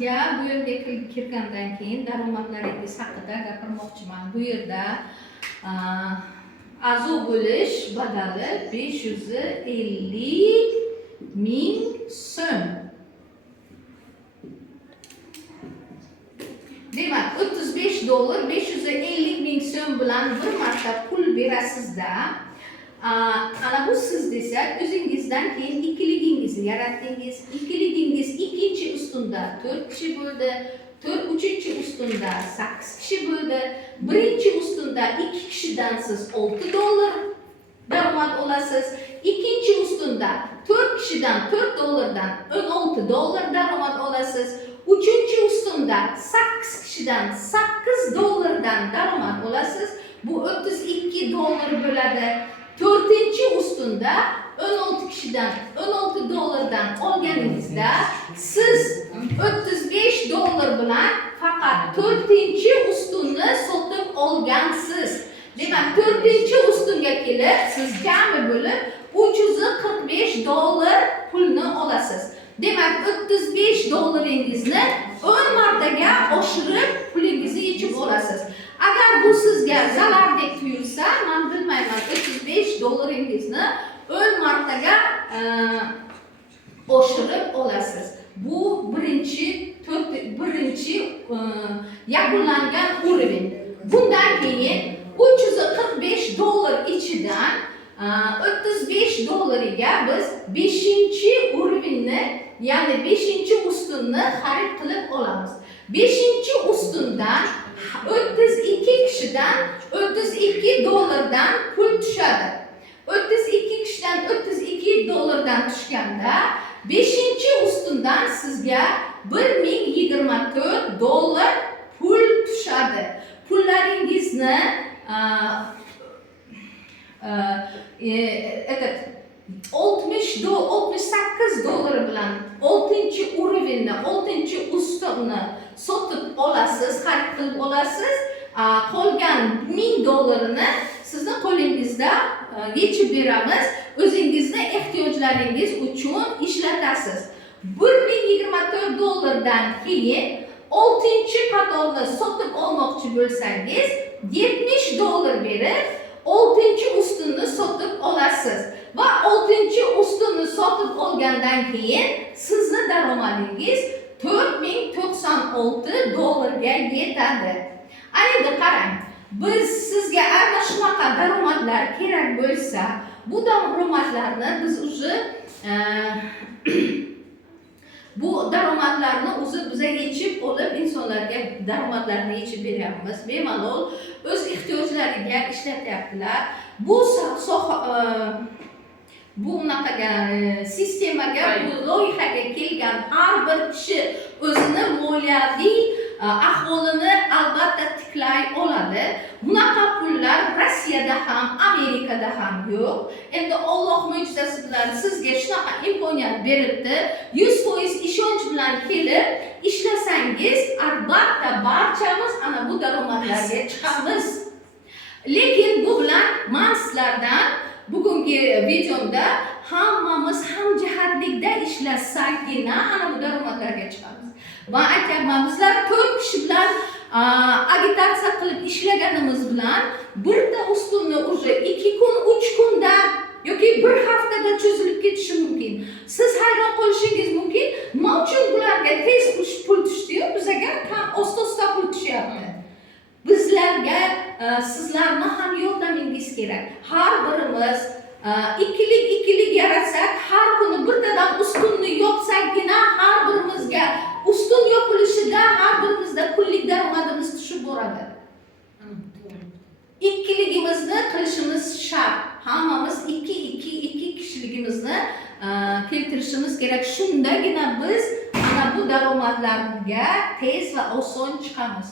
sizga bu yerga kirgandan keyin daromadlaringiz haqida gapirmoqchiman. Bu yerda a'zo bo'lish badali 550 ming so'm. Demak, 35 dollar 550 ming so'm bilan bir marta pul berasizda, ana bu siz desak, o'zingizdan keyin ikkiligingizni yaratdingiz. Ikkiligingiz ikkinchi ustunda 4 kishi bo'ldi, 3-chi ustunda 8 kishi bo'ldi, birinchi ustunda 2 kishidan siz 6 dollar daromad olasiz, ikkinchi ustunda 4 kishidan 4 dollardan 16 dollar daromad olasiz, uchinchi ustunda 8 kishidan 8 dollardan daromad olasiz. Bu 32 dollar bo'ladi. To'rtinchi ustunda 16 kishidan 16 dollardan olganingizda siz 35 dollar bilan faqat to'rtinchi ustunni sotib olgansiz. Demak, to'rtinchi ustunga kelib siz jami bo'lib 345 dollar pulni olasiz. Demak, 35 dollaringizni 10 martaga oshirib pulingizni yechib olasiz. Agar bu sizga zarardek tuyulsa, men bilmayman, 35 dollaringizni 10 martaga oshirib olasiz. Bu birinchi yakunlangan o'rin. Bundan keyin 345 dollar ichidan 35 dollariga biz 5-chi o'rinni, ya'ni 5-chi ustunni xarid qilib olamiz. 5-chi ustundan 32 kishidan 32 dollardan pul tushadi. 32 kishidan 32 dollardan tushganda 5-chi ustundan sizga 1024 dollar pul tushadi. Pullaringizni 68 dollar bilan 6-chi o'rinni, 6-chi ustuni sotib olasiz, xarid qilib olasiz. Qolgan 1000 dollarini sizni qo'lingizda yechib beramiz. O'zingizni ehtiyojlaringiz uchun ishlatasiz. 1024 dollardan keyin 6-chi qatorni sotib olmoqchi bo'lsangiz 70 dollar berib 6-chi ustunni sotib olasiz. Va 6-chi ustunni sotib olgandan keyin sizni daromadingiz 4096 dollarga yetadi. Endi qarang, biz sizga ana shunaqa daromadlar kerak bo'lsa, bu daromadlarni biz bu daromadlarni biza yechib olib, insonlarga daromadlarni yechib beryapmiz. Bemalol o'z ehtiyojlariga ishlatyaptilar. Bu unaqaga sistemaga, bu loyihaga kelgan har bir kishi o'zini moliyaviy ahvolini albatta tiklay oladi. Bunaqa pullar Rossiyada ham, Amerikada ham yo'q. Endi Alloh mo'jizasi bilan sizga shunaqa imkoniyat beribdi. 100% ishonch bilan kelib ishlasangiz, albatta barchamiz ana bu daromadlarga chiqamiz. Lekin bu bilan men sizlardan bugungi videomda hammamiz hamjihatlikda ishlasakgina ana bu daromadlarga chiqamiz. Va aytyapman, bizlar 4 kishi bilan agitatsiya qilib ishlaganimiz bilan birta ustunni уже 2 kun, 3 kunda yoki bir haftada cho'zilib ketishi mumkin. Siz hayron qolishingiz mumkin, nima uchun bularga tez pul tushdi-yu, bizga kam osta-osta pul tushyapti. Bizlarga sizlarni ham yordamingiz kerak. Har birimiz ikkilik yaratsak, har kuni birtadan ustunni yopsakgina har birimizga ustun yopilishida har birimizda kunlik daromadimiz tushib boradi. Ikkiligimizni qilishimiz shart. Hammamiz 2 kishiligimizni keltirishimiz kerak. Shundagina biz ana bu daromadlarga tez va oson chiqamiz.